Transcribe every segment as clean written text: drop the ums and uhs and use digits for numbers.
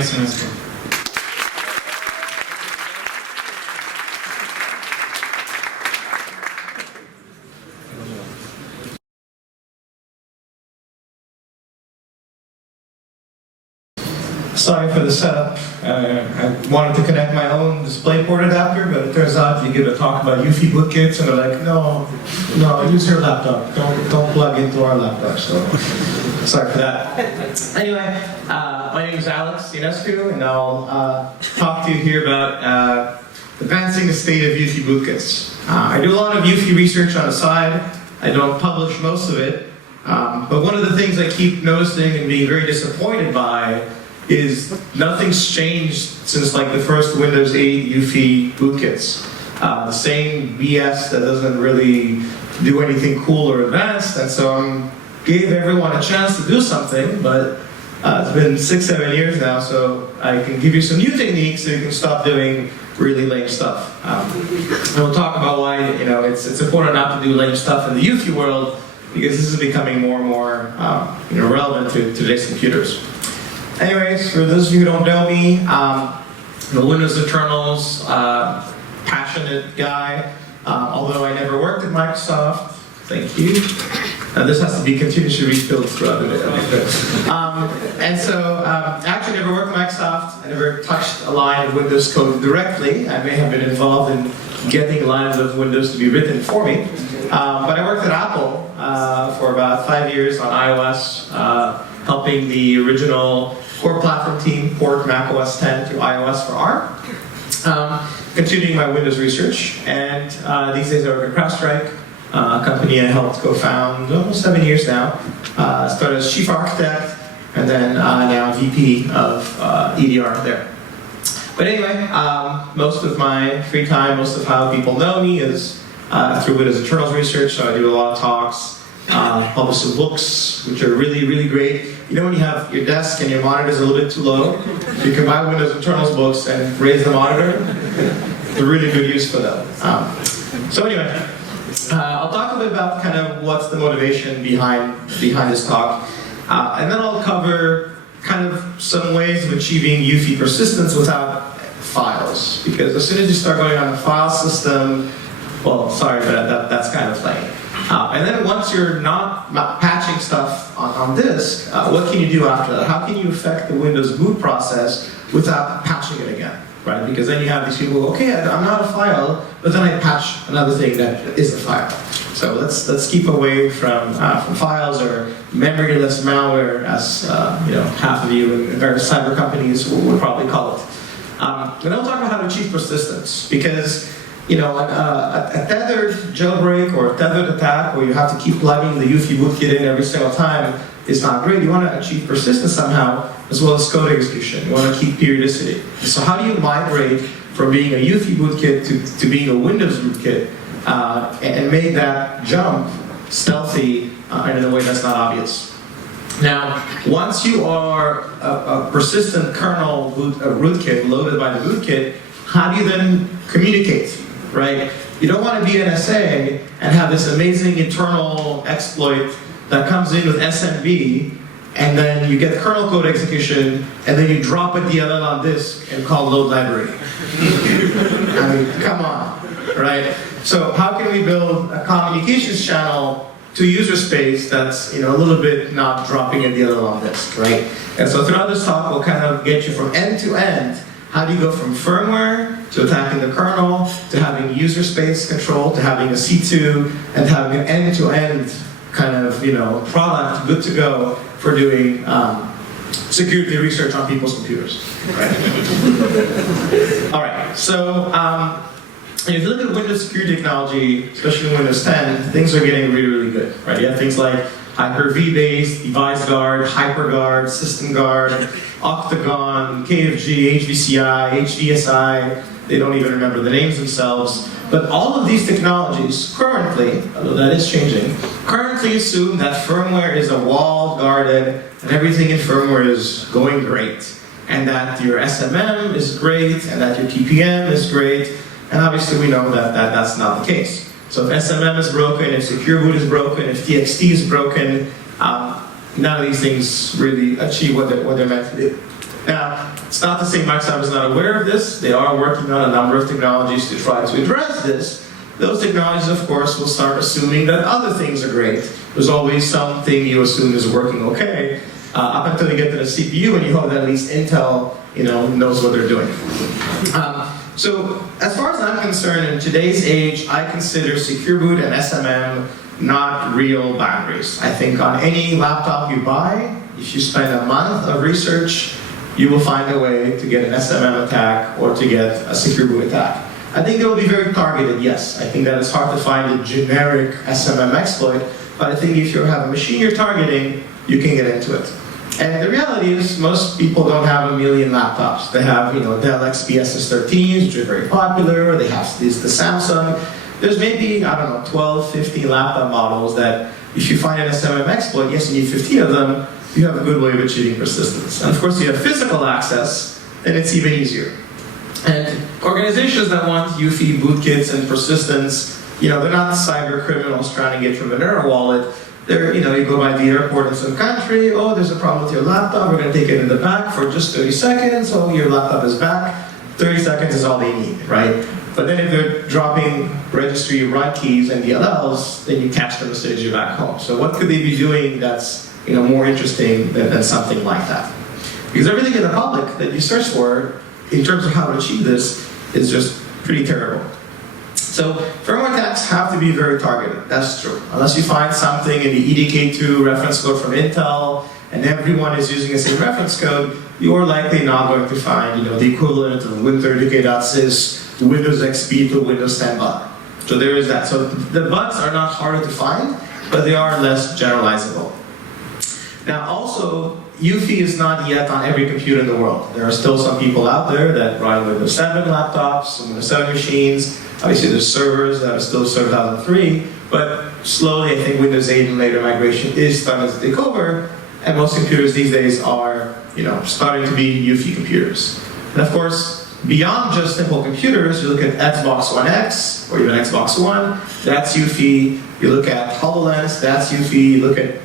Thanks, Ionescu. Sorry for the setup. I wanted to connect my own DisplayPort adapter, but it turns out you give a talk about UEFI Bootkits, and they're like, no, use your laptop. Don't plug into our laptop. So sorry for that. Anyway, my name is Ionescu, and I'll talk to you here about advancing the state of UEFI Bootkits. I do a lot of UEFI research on the side. I don't publish most of it, but one of the things I keep noticing and being very disappointed by is nothing's changed since like the first Windows 8 UEFI bootkits. The same BS that doesn't really do anything cool or advanced, and so I gave everyone a chance to do something, but it's been 6-7 years now, so I can give you some new techniques so you can stop doing really lame stuff. And we'll talk about why it's important not to do lame stuff in the UEFI world, because this is becoming more and more relevant to today's computers. Anyways, for those of you who don't know me, the Windows internals, passionate guy, although I never worked at Microsoft. Thank you. This has to be continuously refilled throughout the day. And so, I actually never worked at Microsoft. I never touched a line of Windows code directly. I may have been involved in getting lines of Windows to be written for me. But I worked at Apple for about 5 years on iOS, helping the original core platform team port Mac OS X to iOS for ARM, continuing my Windows research, and these days I work at CrowdStrike, a company I helped co-found almost 7 years now. Started as chief architect, and then now VP of EDR there. But anyway, most of my free time, most of how people know me is through Windows internals research, so I do a lot of talks, publish some books, which are really, really great. You know when you have your desk and your monitor is a little bit too low, you can buy Windows internals books and raise the monitor. It's a really good use for them. So anyway, I'll talk a bit about kind of what's the motivation behind this talk, and then I'll cover kind of some ways of achieving UEFI persistence without files, because as soon as you start going on a file system, well, sorry, but that's kind of lame. And then once you're not patching stuff on disk, what can you do after that? How can you affect the Windows boot process without patching it again, right? Because then you have these people, okay, I'm not a file, but then I patch another thing that is a file. So let's keep away from files or memoryless malware, as half of you in various cyber companies would probably call it. And then we'll talk about how to achieve persistence, because a tethered jailbreak or a tethered attack where you have to keep plugging the UEFI bootkit in every single time is not great. You want to achieve persistence somehow, as well as code execution. You want to keep periodicity. So how do you migrate from being a UEFI bootkit to being a Windows bootkit and make that jump stealthy and in a way that's not obvious? Now, once you are a persistent kernel rootkit loaded by the bootkit, how do you then communicate? Right? You don't want to be NSA and have this amazing internal exploit that comes in with SMB, and then you get kernel code execution, and then you drop a DLL on disk and call load library. I mean, come on, right? So how can we build a communications channel to user space that's a little bit not dropping a DLL on disk, right? And so throughout this talk, we'll kind of get you from end to end. How do you go from firmware to attacking the kernel, to having user space control, to having a C2, and having an end-to-end kind of product good to go for doing security research on people's computers. Right? All right. So if you look at Windows security technology, especially Windows 10, things are getting really, really good. Right? You have things like Hyper-V-based, Device Guard, HyperGuard, System Guard, Octagon, KFG, HVCI, HDSI. They don't even remember the names themselves. But all of these technologies currently, although that is changing, currently assume that firmware is a walled garden and everything in firmware is going great. And that your SMM is great and that your TPM is great. And obviously we know that that's not the case. So if SMM is broken, if Secure Boot is broken, if TXT is broken, none of these things really achieve what they're meant to do. Now, it's not to say Microsoft is not aware of this. They are working on a number of technologies to try to address this. Those technologies, of course, will start assuming that other things are great. There's always something you assume is working okay, up until you get to the CPU, and you hope that at least Intel, knows what they're doing. So, as far as I'm concerned, in today's age, I consider Secure Boot and SMM not real boundaries. I think on any laptop you buy, if you spend a month of research, you will find a way to get an SMM attack or to get a Secure Boot attack. I think they will be very targeted, yes. I think that it's hard to find a generic SMM exploit, but I think if you have a machine you're targeting, you can get into it. And the reality is, most people don't have a million laptops. They have, Dell XPS S13s, which are very popular. They have the Samsung. There's maybe, 12, 15 laptop models that if you find an SMM exploit, yes, you need 15 of them, you have a good way of achieving persistence. And of course, you have physical access, then it's even easier. And organizations that want UEFI, Bootkits, and persistence, they're not cyber criminals trying to get your Monero wallet. They're, you go by the airport in some country, oh, there's a problem with your laptop, we're going to take it in the back for just 30 seconds, oh, your laptop is back. 30 seconds is all they need, right? But then if they're dropping registry write keys and DLLs, then you catch them as soon as you're back home. So what could they be doing that's more interesting than something like that? Because everything in the public that you search for, in terms of how to achieve this, is just pretty terrible. So firmware attacks have to be very targeted, that's true. Unless you find something in the EDK2 reference code from Intel, and everyone is using the same reference code, you're likely not going to find the equivalent of Win30k.sys to Windows XP to Windows 10 bug. So there is that. So the bugs are not harder to find, but they are less generalizable. Now also, UEFI is not yet on every computer in the world. There are still some people out there that run Windows 7 laptops, Windows 7 machines. Obviously there's servers that are still served out on 3, but slowly I think Windows 8 and later migration is starting to take over, and most computers these days are starting to be UEFI computers. And of course, beyond just simple computers, you look at Xbox One X, or even Xbox One, that's UEFI. You look at HoloLens, that's UEFI. You look at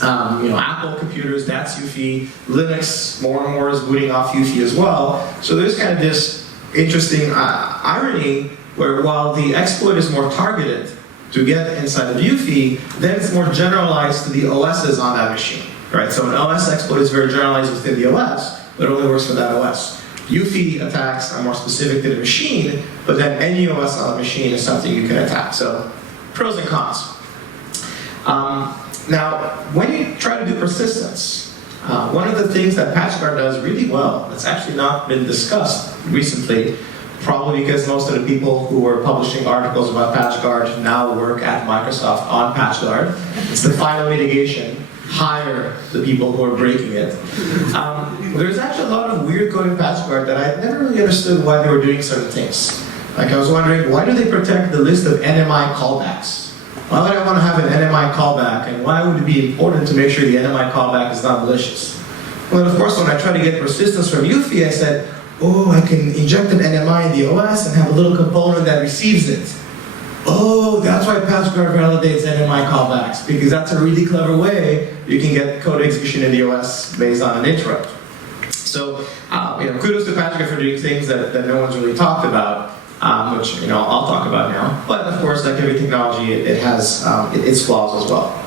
Apple computers, that's UEFI. Linux, more and more is booting off UEFI as well. So there's kind of this interesting irony where while the exploit is more targeted to get inside of UEFI, then it's more generalized to the OSs on that machine. Right? So an OS exploit is very generalized within the OS, but it only works for that OS. UEFI attacks are more specific to the machine, but then any OS on the machine is something you can attack. So pros and cons. Now, when you try to do persistence, one of the things that Patchguard does really well, that's actually not been discussed recently, probably because most of the people who were publishing articles about Patchguard now work at Microsoft on Patchguard. It's the final mitigation. Hire the people who are breaking it. There's actually a lot of weird code in Patchguard that I never really understood why they were doing certain things. Like I was wondering, why do they protect the list of NMI callbacks? Why would I want to have an NMI callback, and why would it be important to make sure the NMI callback is not malicious? Well, of course, when I tried to get persistence from UEFI, I said, oh, I can inject an NMI in the OS and have a little component that receives it. Oh, that's why Patchguard validates NMI callbacks, because that's a really clever way you can get code execution in the OS based on an interrupt. So, kudos to Patchguard for doing things that no one's really talked about, which I'll talk about now. But of course, like every technology, it has its flaws as well.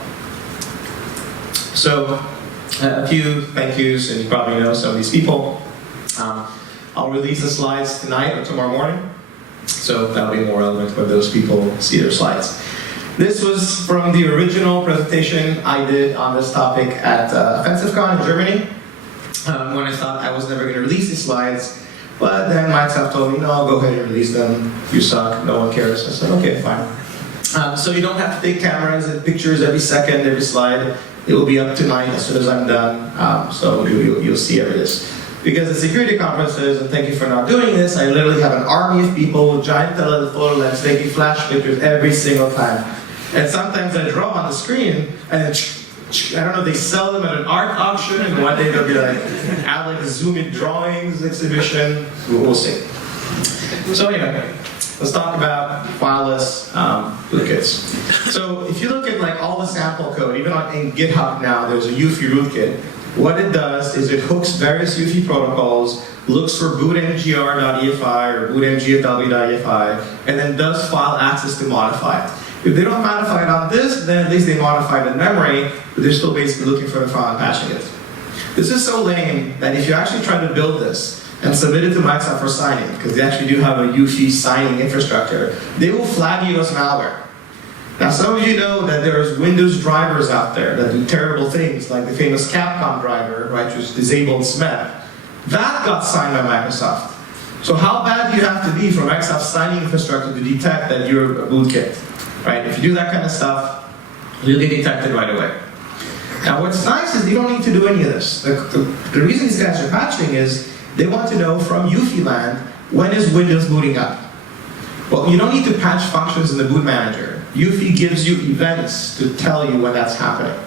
So, a few thank yous, and you probably know some of these people. I'll release the slides tonight or tomorrow morning. So that'll be more relevant when those people see their slides. This was from the original presentation I did on this topic at OffensiveCon in Germany, when I thought I was never going to release these slides. But then Microsoft told me, no, go ahead and release them. You suck, no one cares. I said, okay, fine. So you don't have to take cameras and pictures every second, every slide. It will be up tonight as soon as I'm done. So you'll see every this. Because at security conferences, and thank you for not doing this, I literally have an army of people with giant telephoto lens taking flash pictures every single time. And sometimes I draw on the screen, and I don't know if they sell them at an art auction, and one day they'll be like, add like a zoom-in drawings exhibition. We'll see. So anyway, let's talk about fileless rootkits. So if you look at like all the sample code, even in GitHub now, there's a UEFI rootkit. what it does is it hooks various UEFI protocols, looks for bootmgr.EFI or bootmgfw.EFI, and then does file access to modify it. If they don't modify it on this, then at least they modify it in memory, but they're still basically looking for the file and patching it. This is so lame that if you actually try to build this and submit it to Microsoft for signing, because they actually do have a UEFI signing infrastructure, they will flag you as malware. Now, some of you know that there's Windows drivers out there that do terrible things, like the famous Capcom driver, right, which disabled SMEP. That got signed by Microsoft. So how bad do you have to be for Microsoft's signing infrastructure to detect that you're a bootkit, right? If you do that kind of stuff, you'll get detected right away. Now, what's nice is you don't need to do any of this. The reason these guys are patching is they want to know from UEFI land, when is Windows booting up? Well, you don't need to patch functions in the boot manager. UEFI gives you events to tell you when that's happening.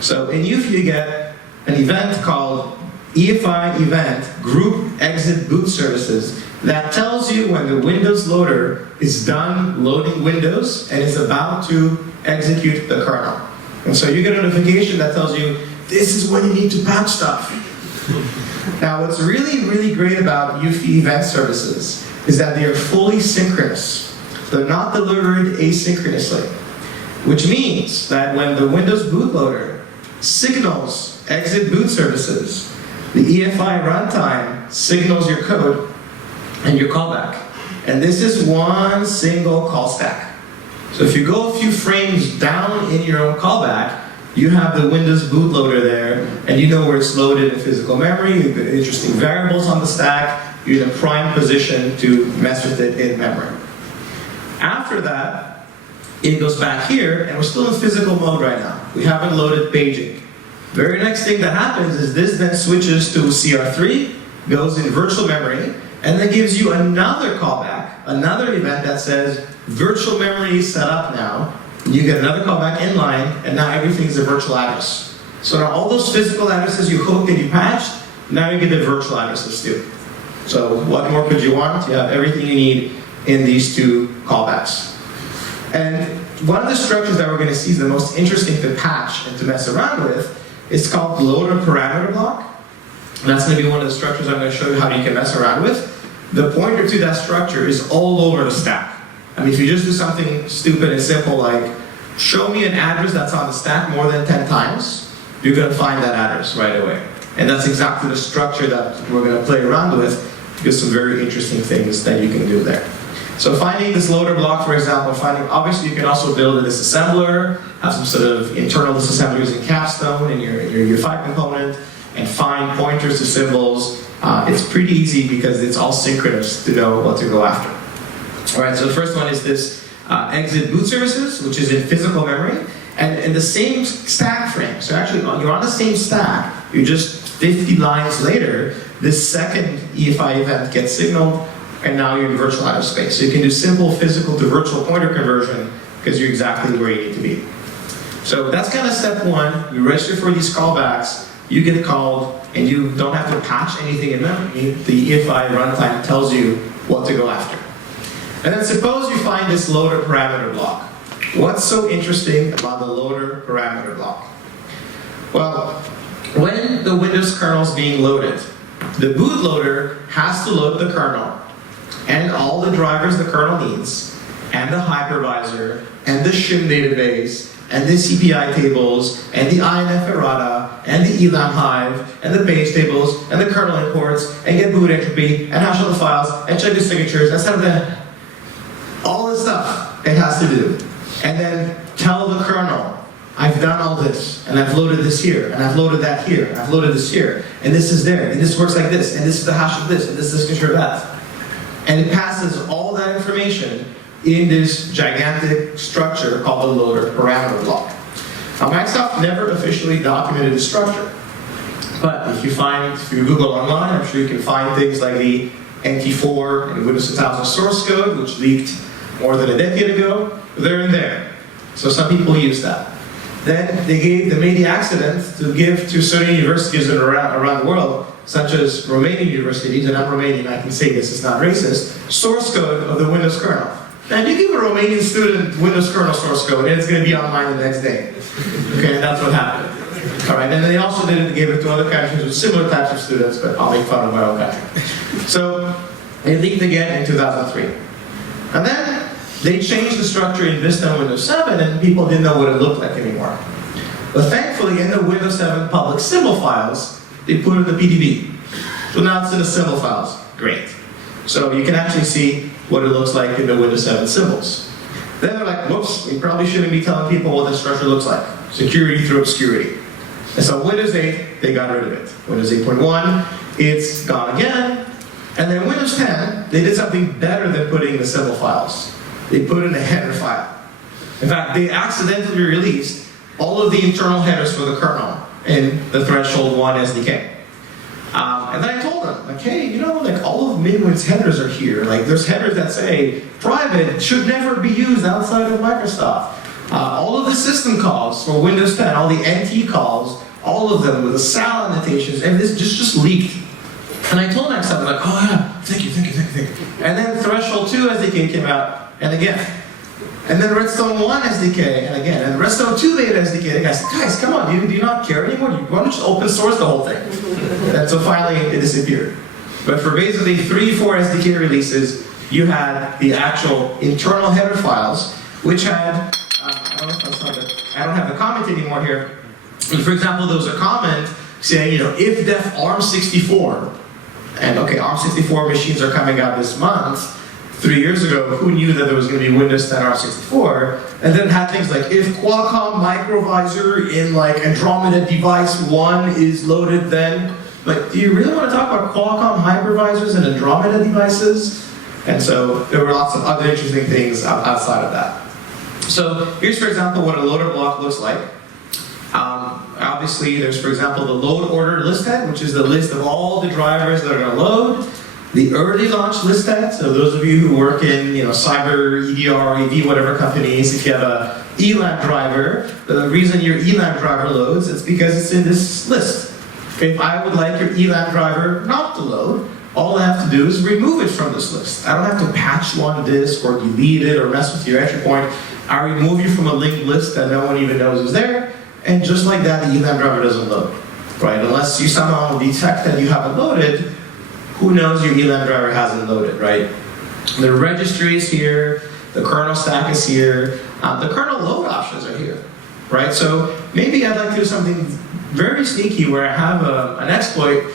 So in UEFI you get an event called EFI event group exit boot services that tells you when the Windows loader is done loading Windows and is about to execute the kernel. And so you get a notification that tells you, this is when you need to patch stuff. Now what's really, really great about UEFI event services is that they are fully synchronous. They're not delivered asynchronously, which means that when the Windows bootloader signals exit boot services, the EFI runtime signals your code and your callback. And this is one single call stack. So if you go a few frames down in your own callback, you have the Windows bootloader there, and you know where it's loaded in physical memory, you've got interesting variables on the stack, you're in a prime position to mess with it in memory. After that, it goes back here, and we're still in physical mode right now. We haven't loaded paging. Very next thing that happens is this then switches to CR3, goes in virtual memory, and then gives you another callback, another event that says virtual memory is set up now. You get another callback in line, and now everything's a virtual address. So now all those physical addresses you hooked and you patched, now you get the virtual addresses too. So what more could you want? You have everything you need in these two callbacks. And one of the structures that we're going to see is the most interesting to patch and to mess around with is called loader parameter block. And that's going to be one of the structures I'm going to show you how you can mess around with. The pointer to that structure is all over the stack. I mean, if you just do something stupid and simple like, show me an address that's on the stack more than 10 times, you're going to find that address right away. And that's exactly the structure that we're going to play around with, because some very interesting things that you can do there. So finding this loader block, for example, obviously you can also build a disassembler, have some sort of internal disassembler using Capstone in your UEFI component, and find pointers to symbols. It's pretty easy because it's all synchronous to know what to go after. All right, so the first one is this exit boot services, which is in physical memory, and in the same stack frame. So actually, you're on the same stack, you're just 50 lines later, this second EFI event gets signaled, and now you're in virtual address space. So you can do simple physical to virtual pointer conversion because you're exactly where you need to be. So that's kind of step one. You register for these callbacks, you get called, and you don't have to patch anything in memory. The EFI runtime tells you what to go after. And then suppose you find this loader parameter block. What's so interesting about the loader parameter block? Well, when the Windows kernel is being loaded, the bootloader has to load the kernel and all the drivers the kernel needs, and the hypervisor, and the shim database, and the ACPI tables, and the INF errata, and the ELAM hive, and the page tables, and the kernel imports, and get boot entropy, and hash all the files, and check the signatures, and stuff like that. All this stuff it has to do. And then tell the kernel, I've done all this, and I've loaded this here, and I've loaded that here, and I've loaded this here, and this is there, and this works like this, and this is the hash of this, and this is the signature of that. And it passes all that information in this gigantic structure called the loader parameter block. Now, Microsoft never officially documented the structure, but if you Google online, I'm sure you can find things like the NT4 and Windows 2000 source code, which leaked more than a decade ago. They're in there. So some people use that. Then they made the accident to give to certain universities around the world, such as Romanian universities, and I'm Romanian, I can say this, it's not racist, source code of the Windows kernel. Now, if you give a Romanian student Windows kernel source code, and it's going to be online the next day. Okay, and that's what happened. All right, and they also gave it to other countries with similar types of students, but I'll make fun of my own country. So it leaked again in 2003. And then they changed the structure in Vista and Windows 7, and people didn't know what it looked like anymore. But thankfully, in the Windows 7 public symbol files, they put in the PDB. So now it's in the symbol files. Great. So you can actually see what it looks like in the Windows 7 symbols. Then they're like, whoops, we probably shouldn't be telling people what the structure looks like. Security through obscurity. And so Windows 8, they got rid of it. Windows 8.1, it's gone again. And then Windows 10, they did something better than putting the symbol files. They put in a header file. In fact, they accidentally released all of the internal headers for the kernel in the Threshold 1 SDK. And then I told them, like, hey, you know, like all of Midwind's headers are here. Like there's headers that say, private should never be used outside of Microsoft. All of the system calls for Windows 10, all the NT calls, all of them with the SAL annotations, and this just leaked. And I told myself, like, oh yeah, thank you. And then Threshold 2 SDK came out, and again. And then Redstone 1 SDK, and again. And Redstone 2 Beta SDK, and I said, guys, come on, do you not care anymore? Why don't you just open source the whole thing? And so finally, it disappeared. But for basically 3-4 SDK releases, you had the actual internal header files, which had, I don't have the comment anymore here. But for example, there was a comment saying, you know, if def ARM64, and okay, ARM64 machines are coming out this month. 3 years ago, who knew that there was going to be Windows 10 ARM64? And then it had things like, if Qualcomm microvisor in like Andromeda device 1 is loaded, then, like, do you really want to talk about Qualcomm hypervisors and Andromeda devices? And so there were lots of other interesting things outside of that. So here's, for example, what a loader block looks like. Obviously, there's, for example, the load order list head, which is the list of all the drivers that are going to load. The early launch list head, so those of you who work in, you know, cyber, EDR, EV, whatever companies, if you have a ELAN driver, the reason your ELAN driver loads, it's because it's in this list. If I would like your ELAN driver not to load, all I have to do is remove it from this list. I don't have to patch one disk or delete it or mess with your entry point. I remove you from a linked list that no one even knows is there, and just like that, the ELAN driver doesn't load, right? Unless you somehow detect that you haven't loaded, who knows your ELAN driver hasn't loaded, right? The registry is here, the kernel stack is here, the kernel load options are here, right? So maybe I'd like to do something very sneaky where I have an exploit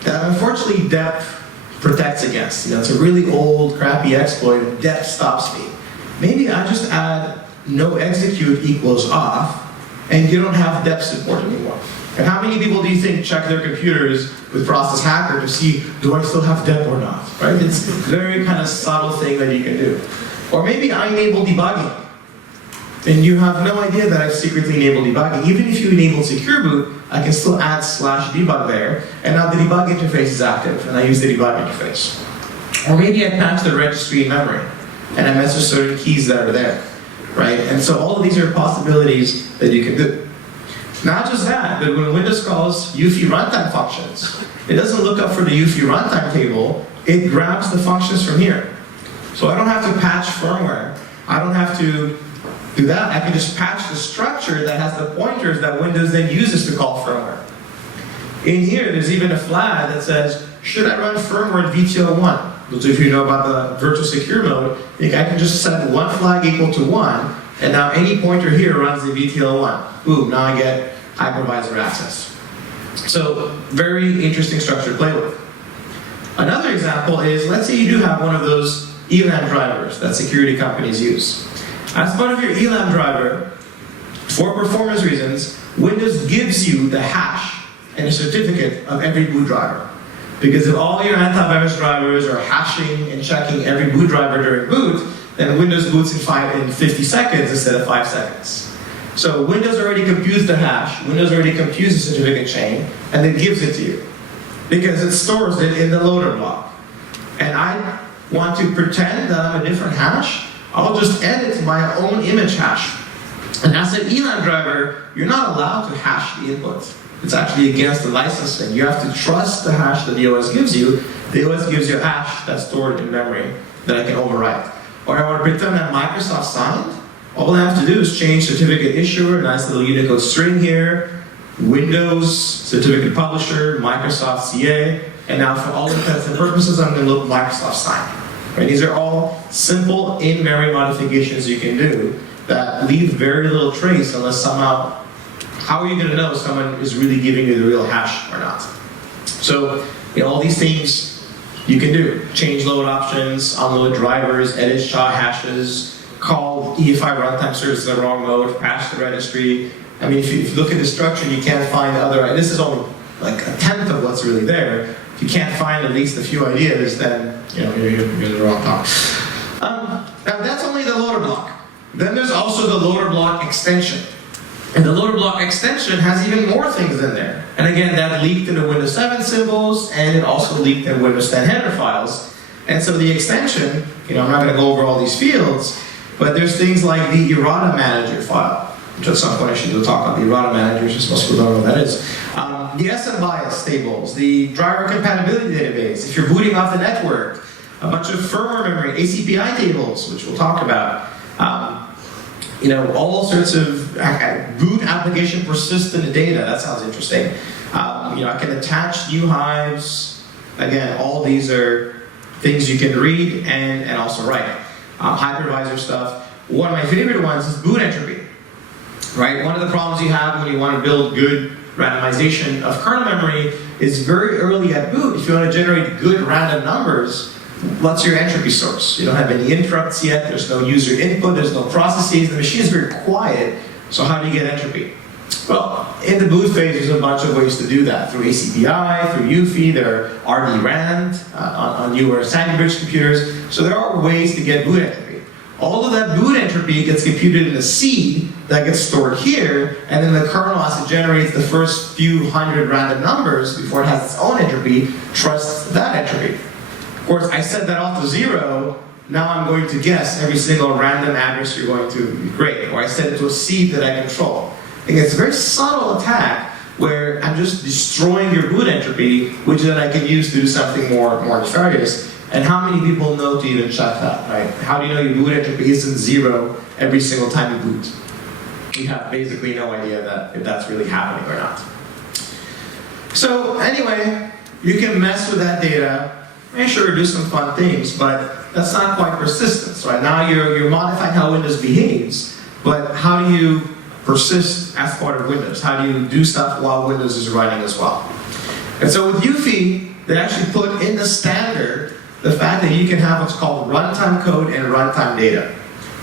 that unfortunately dep protects against. You know, it's a really old, crappy exploit, and dep stops me. Maybe I just add no execute equals off, and you don't have dep support anymore. And how many people do you think check their computers with Process Hacker to see, do I still have dep or not, right? It's a very kind of subtle thing that you can do. Or maybe I enable debugging, and you have no idea that I've secretly enabled debugging. Even if you enable Secure Boot, I can still add /debug there, and now the debug interface is active, and I use the debug interface. Or maybe I patch the registry in memory, and I mess with certain keys that are there, right? And so all of these are possibilities that you can do. Not just that, but when Windows calls UEFI runtime functions, it doesn't look up for the UEFI runtime table, it grabs the functions from here. So I don't have to patch firmware. I don't have to do that. I can just patch the structure that has the pointers that Windows then uses to call firmware. In here, there's even a flag that says, should I run firmware in VTL1? So if you know about the virtual secure mode, I can just set one flag equal to 1, and now any pointer here runs the VTL1. Boom, now I get hypervisor access. So very interesting structure to play with. Another example is, let's say you do have one of those ELAN drivers that security companies use. As part of your ELAN driver, for performance reasons, Windows gives you the hash and a certificate of every boot driver. Because if all your antivirus drivers are hashing and checking every boot driver during boot, then Windows boots in 50 seconds instead of 5 seconds. So Windows already computes the hash, Windows already computes the certificate chain, and then gives it to you. Because it stores it in the loader block. And I want to pretend that I'm a different hash, I'll just edit my own image hash. And as an ELAN driver, you're not allowed to hash the input. It's actually against the licensing. You have to trust the hash that the OS gives you. The OS gives you a hash that's stored in memory that I can overwrite. Or I want to pretend that Microsoft signed. All I have to do is change certificate issuer, nice little Unicode string here, Windows, Certificate Publisher, Microsoft CA, and now for all intents and purposes, I'm going to look Microsoft Sign. Right? These are all simple in-memory modifications you can do that leave very little trace unless somehow, how are you going to know if someone is really giving you the real hash or not? So, all these things you can do. Change load options, unload drivers, edit SHA hashes, call EFI runtime service in the wrong mode, patch the registry. I mean, if you look at the structure, you can't find other, this is only like a tenth of what's really there. If you can't find at least a few ideas, then you're in the wrong talk. Now that's only the loader block. Then there's also the loader block extension. And the loader block extension has even more things in there. And again, that leaked into Windows 7 symbols, and it also leaked in Windows 10 header files. And so the extension, I'm not going to go over all these fields, but there's things like the errata manager file, which at some point I should do a talk on the errata manager, just most people don't know what that is. The SN bias tables, the driver compatibility database, if you're booting off the network, a bunch of firmware memory, ACPI tables, which we'll talk about. All sorts of boot application persistent data. That sounds interesting. I can attach new hives. Again, all these are things you can read and also write. Hypervisor stuff. One of my favorite ones is boot entropy. Right? One of the problems you have when you want to build good randomization of kernel memory is very early at boot. If you want to generate good random numbers, what's your entropy source? You don't have any interrupts yet, there's no user input, there's no processes, the machine is very quiet, so how do you get entropy? Well, in the boot phase, there's a bunch of ways to do that. Through ACPI, through UEFI, there are RD-RAND on newer Sandy Bridge computers, so there are ways to get boot entropy. All of that boot entropy gets computed in a seed that gets stored here, and then the kernel, as it generates the first few hundred random numbers before it has its own entropy, trusts that entropy. Of course, I set that all to 0, now I'm going to guess every single random address you're going to create, or I set it to a seed that I control. And it's a very subtle attack where I'm just destroying your boot entropy, which then I can use to do something more nefarious. And how many people know to even check that, right? How do you know your boot entropy isn't 0 every single time you boot? You have basically no idea that if that's really happening or not. So anyway, you can mess with that data, and sure, do some fun things, but that's not quite persistence, right? Now you're modifying how Windows behaves, but how do you persist as part of Windows? How do you do stuff while Windows is running as well? And so with UEFI, they actually put in the standard the fact that you can have what's called runtime code and runtime data.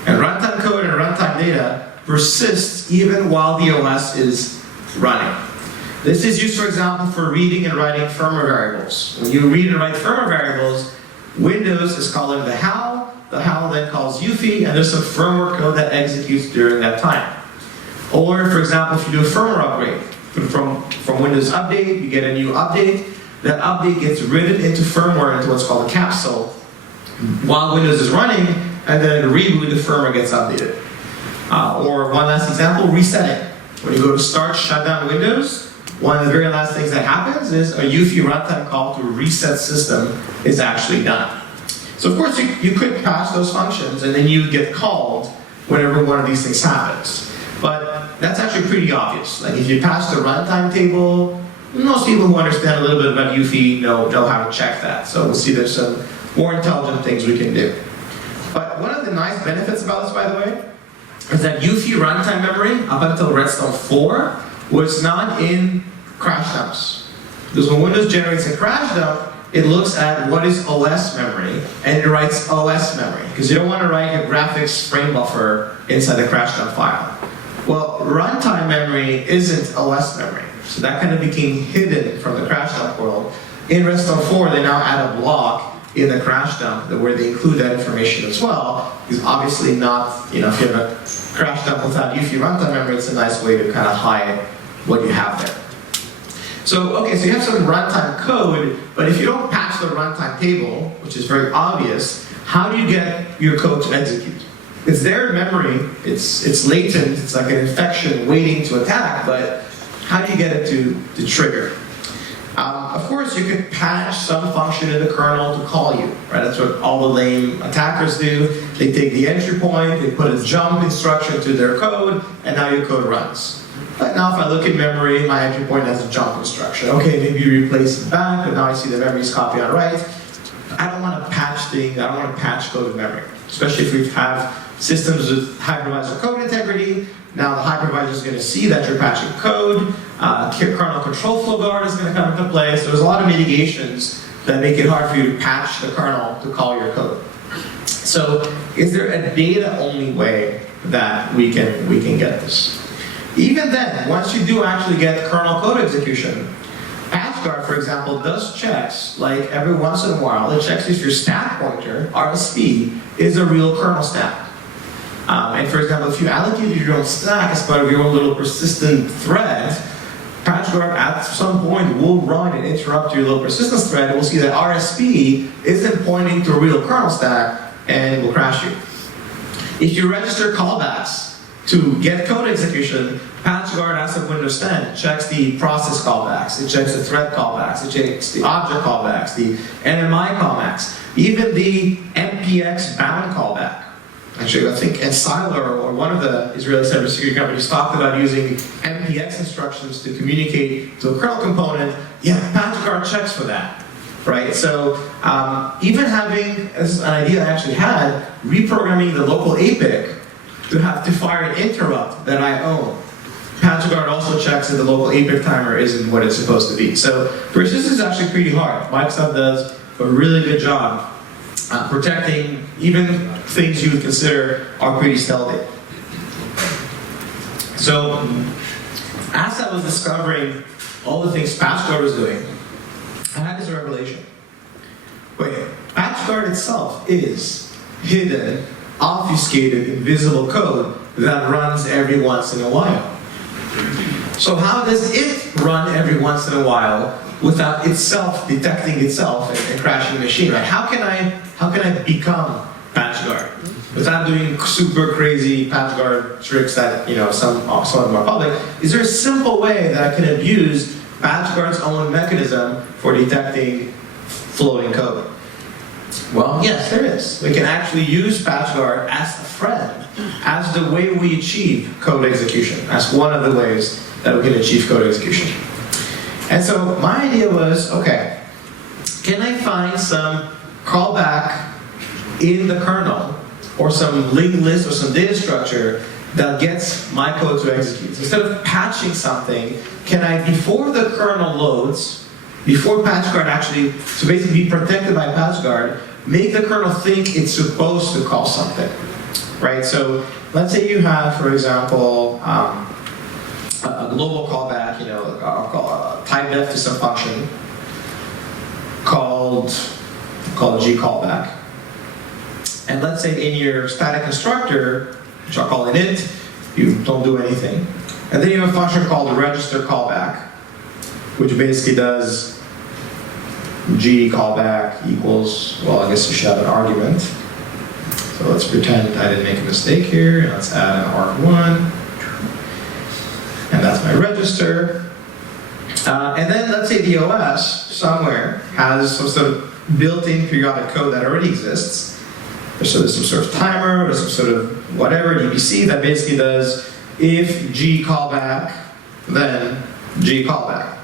And runtime code and runtime data persists even while the OS is running. This is used, for example, for reading and writing firmware variables. When you read and write firmware variables, Windows is calling the HAL then calls UEFI, and there's some firmware code that executes during that time. Or, for example, if you do a firmware upgrade, from Windows Update, you get a new update, that update gets written into firmware into what's called a capsule while Windows is running, and then reboot, the firmware gets updated. Or one last example, resetting. When you go to start, shut down Windows, one of the very last things that happens is a UEFI runtime call to reset system is actually done. So of course you could pass those functions and then you get called whenever one of these things happens. But that's actually pretty obvious. Like if you pass the runtime table, most people who understand a little bit about UEFI know how to check that. So we'll see there's some more intelligent things we can do. But one of the nice benefits about this, by the way, is that UEFI runtime memory up until Redstone 4 was not in crash dumps. Because when Windows generates a crash dump, it looks at what is OS memory, and it writes OS memory. Because you don't want to write a graphics frame buffer inside the crash dump file. Well, runtime memory isn't OS memory. So that kind of became hidden from the crash dump world. In Redstone 4, they now add a block in the crash dump where they include that information as well. Because obviously not, if you have a crash dump without UEFI runtime memory, it's a nice way to kind of hide what you have there. So, okay, so you have some runtime code, but if you don't patch the runtime table, which is very obvious, how do you get your code to execute? It's there in memory, it's latent, it's like an infection waiting to attack, but how do you get it to trigger? Of course, you could patch some function in the kernel to call you, right? That's what all the lame attackers do. They take the entry point, they put a jump instruction to their code, and now your code runs. But now if I look in memory, my entry point has a jump instruction. Okay, maybe you replace it back, but now I see the memory is copy on write. I don't want to patch things, I don't want to patch code in memory, especially if we have systems with hypervisor code integrity. Now the hypervisor is going to see that you're patching code. Kernel control flow guard is going to come into play. So there's a lot of mitigations that make it hard for you to patch the kernel to call your code. So is there a data-only way that we can get this? Even then, once you do actually get kernel code execution, Patchguard, for example, does checks, like every once in a while, it checks if your stack pointer, RSP, is a real kernel stack. And for example, if you allocated your own stack as part of your own little persistent thread, Patchguard at some point will run and interrupt your little persistence thread, and we'll see that RSP isn't pointing to a real kernel stack, and it will crash you. If you register callbacks to get code execution, Patchguard, as of Windows 10, checks the process callbacks, it checks the thread callbacks, it checks the object callbacks, the NMI callbacks, even the MPX bound callback. Actually, I think Ensiler, or one of the Israeli cybersecurity companies, talked about using MPX instructions to communicate to a kernel component. Yeah, Patchguard checks for that, right? So even having, as an idea I actually had, reprogramming the local APIC to fire an interrupt that I own. Patchguard also checks that the local APIC timer isn't what it's supposed to be. So persistence is actually pretty hard. Microsoft does a really good job protecting even things you would consider are pretty stealthy. So as I was discovering all the things Patchguard was doing, I had this revelation. Wait, Patchguard itself is hidden, obfuscated, invisible code that runs every once in a while. So how does it run every once in a while without itself detecting itself and crashing the machine? Right? How can I become Patchguard without doing super crazy Patchguard tricks that some of them are public? Is there a simple way that I can abuse Patchguard's own mechanism for detecting floating code? Well, yes, there is. We can actually use Patchguard as a friend, as the way we achieve code execution, as one of the ways that we can achieve code execution. And so my idea was, okay, can I find some callback in the kernel, or some linked list or some data structure that gets my code to execute? Instead of patching something, can I, before the kernel loads, before Patchguard actually, to basically be protected by Patchguard, make the kernel think it's supposed to call something, right? So let's say you have, for example, a global callback, I'll call type def to some function called G callback. And let's say in your static constructor, which I'll call an int, you don't do anything. And then you have a function called register callback, which basically does G callback equals, well, I guess you should have an argument. So let's pretend I didn't make a mistake here, and let's add an arc1. And that's my register. And then let's say the OS somewhere has some sort of built-in periodic code that already exists. So there's some sort of timer, or some sort of whatever, DBC, that basically does if G callback, then G callback.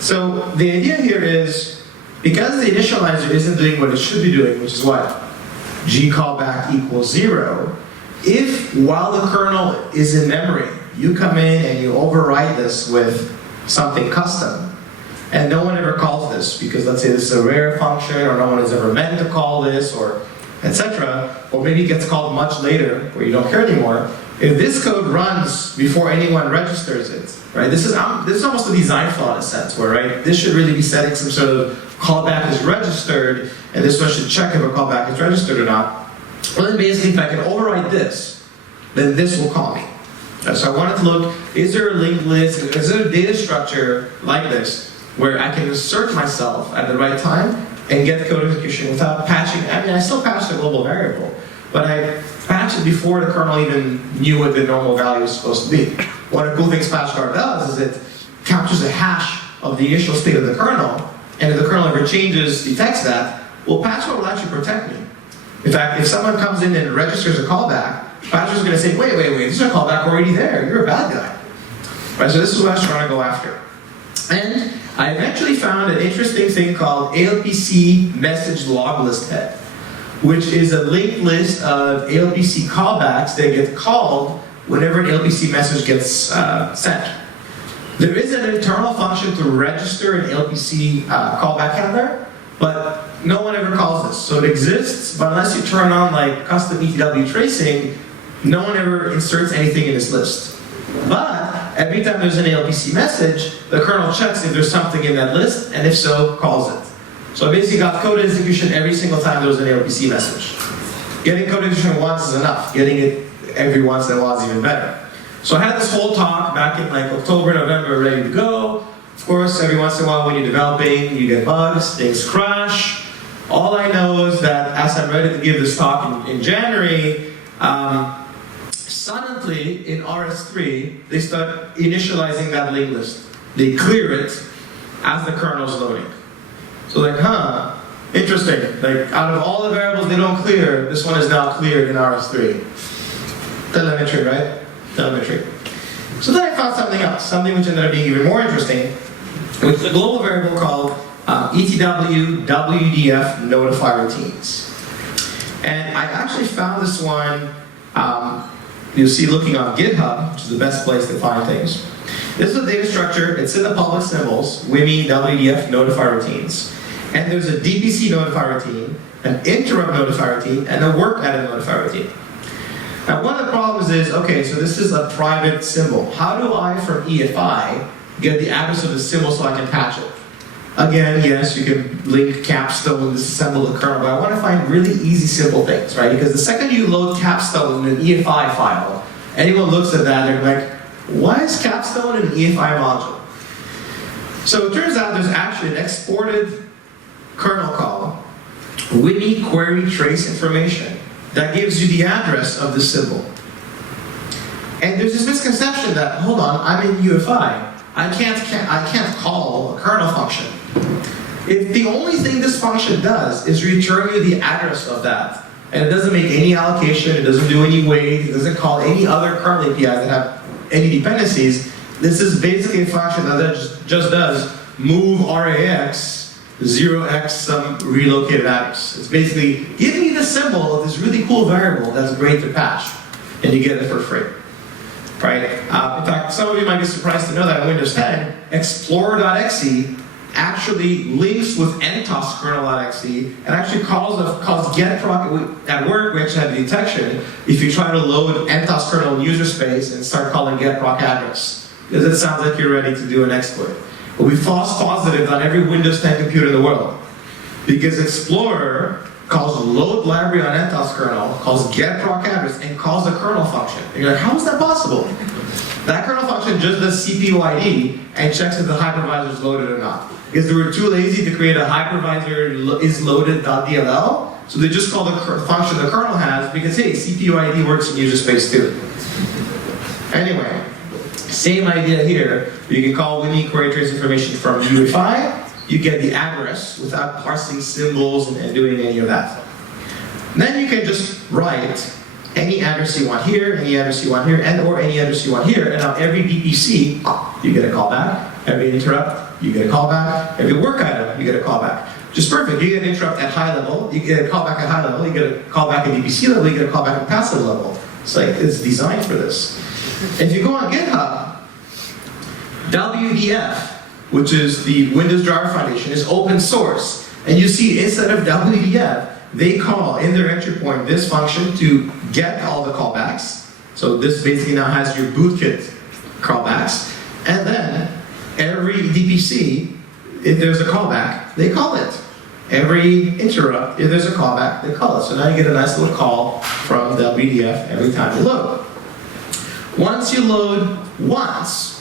So the idea here is, because the initializer isn't doing what it should be doing, which is what? G callback equals 0, if while the kernel is in memory, you come in and you override this with something custom, and no one ever calls this, because let's say this is a rare function, or no one has ever meant to call this, or etc., or maybe it gets called much later, where you don't care anymore. If this code runs before anyone registers it, right? This is almost a design flaw in a sense, where right, this should really be setting some sort of callback is registered, and this one should check if a callback is registered or not. Well, then basically, if I can override this, then this will call me. So I wanted to look, is there a linked list, is there a data structure like this, where I can insert myself at the right time and get code execution without patching. I mean, I still patched the global variable, but I patched it before the kernel even knew what the normal value is supposed to be. One of the cool things Patchguard does is it captures a hash of the initial state of the kernel, and if the kernel ever changes, detects that, well, Patchguard will actually protect me. In fact, if someone comes in and registers a callback, Patchguard is going to say, wait, there's a callback already there. You're a bad guy. Right, so this is what I was trying to go after. And I eventually found an interesting thing called ALPC message log list head, which is a linked list of ALPC callbacks that get called whenever an ALPC message gets sent. There is an internal function to register an ALPC callback handler, but no one ever calls this. So it exists, but unless you turn on like custom ETW tracing, no one ever inserts anything in this list. But every time there's an ALPC message, the kernel checks if there's something in that list, and if so, calls it. So I basically got code execution every single time there was an ALPC message. Getting code execution once is enough. Getting it every once in a while is even better. So I had this whole talk back in like October, November, ready to go. Of course, every once in a while when you're developing, you get bugs, things crash. All I know is that as I'm ready to give this talk in January, suddenly in RS3, they start initializing that link list. They clear it as the kernel's loading. So like, interesting. Like out of all the variables they don't clear, this one is now cleared in RS3. Telemetry, right? Telemetry. So then I found something else, something which ended up being even more interesting, which is a global variable called ETW WDF notify routines. And I actually found this one, you'll see looking on GitHub, which is the best place to find things. This is a data structure, it's in the public symbols, WIMI WDF notify routines. And there's a DPC notify routine, an interrupt notify routine, and a work edit notify routine. Now one of the problems is, okay, so this is a private symbol. How do I, from EFI, get the address of the symbol so I can patch it? Again, yes, you can link capstone, disassemble the kernel, but I want to find really easy, simple things, right? Because the second you load capstone in an EFI file, anyone looks at that, they're like, why is capstone in an EFI module? So it turns out there's actually an exported kernel call, WIMI query trace information, that gives you the address of the symbol. And there's this misconception that, hold on, I'm in UEFI. I can't call a kernel function. If the only thing this function does is return you the address of that, and it doesn't make any allocation, it doesn't do any wait, it doesn't call any other kernel APIs that have any dependencies, this is basically a function that just does move RAX 0x some relocated address. It's basically, give me the symbol of this really cool variable that's great to patch, and you get it for free. Right? In fact, some of you might be surprised to know that in Windows 10, Explorer.exe actually links with NTOS kernel.exe and actually calls getproc at work. We actually had the detection if you try to load NTOS kernel in user space and start calling getproc address, because it sounds like you're ready to do an exploit. But we false positive on every Windows 10 computer in the world, because Explorer calls load library on NTOS kernel, calls getproc address, and calls a kernel function. And you're like, how is that possible? That kernel function just does CPU ID and checks if the hypervisor is loaded or not. Because they were too lazy to create a hypervisor is loaded.dll, so they just call the function the kernel has, because hey, CPU ID works in user space too. Anyway, same idea here. You can call WIMI query trace information from UEFI. You get the address without parsing symbols and doing any of that. Then you can just write any address you want here, any address you want here, and or any address you want here, and now every DPC, you get a callback. Every interrupt, you get a callback. Every work item, you get a callback. Just perfect. You get an interrupt at high level, you get a callback at high level, you get a callback at DPC level, you get a callback at passive level. It's like, it's designed for this. If you go on GitHub, WDF, which is the Windows Driver Foundation, is open source. And you see instead of WDF, they call in their entry point this function to get all the callbacks. So this basically now has your Bootkit callbacks. And then every DPC, if there's a callback, they call it. Every interrupt, if there's a callback, they call it. So now you get a nice little call from WDF every time you load. Once you load once,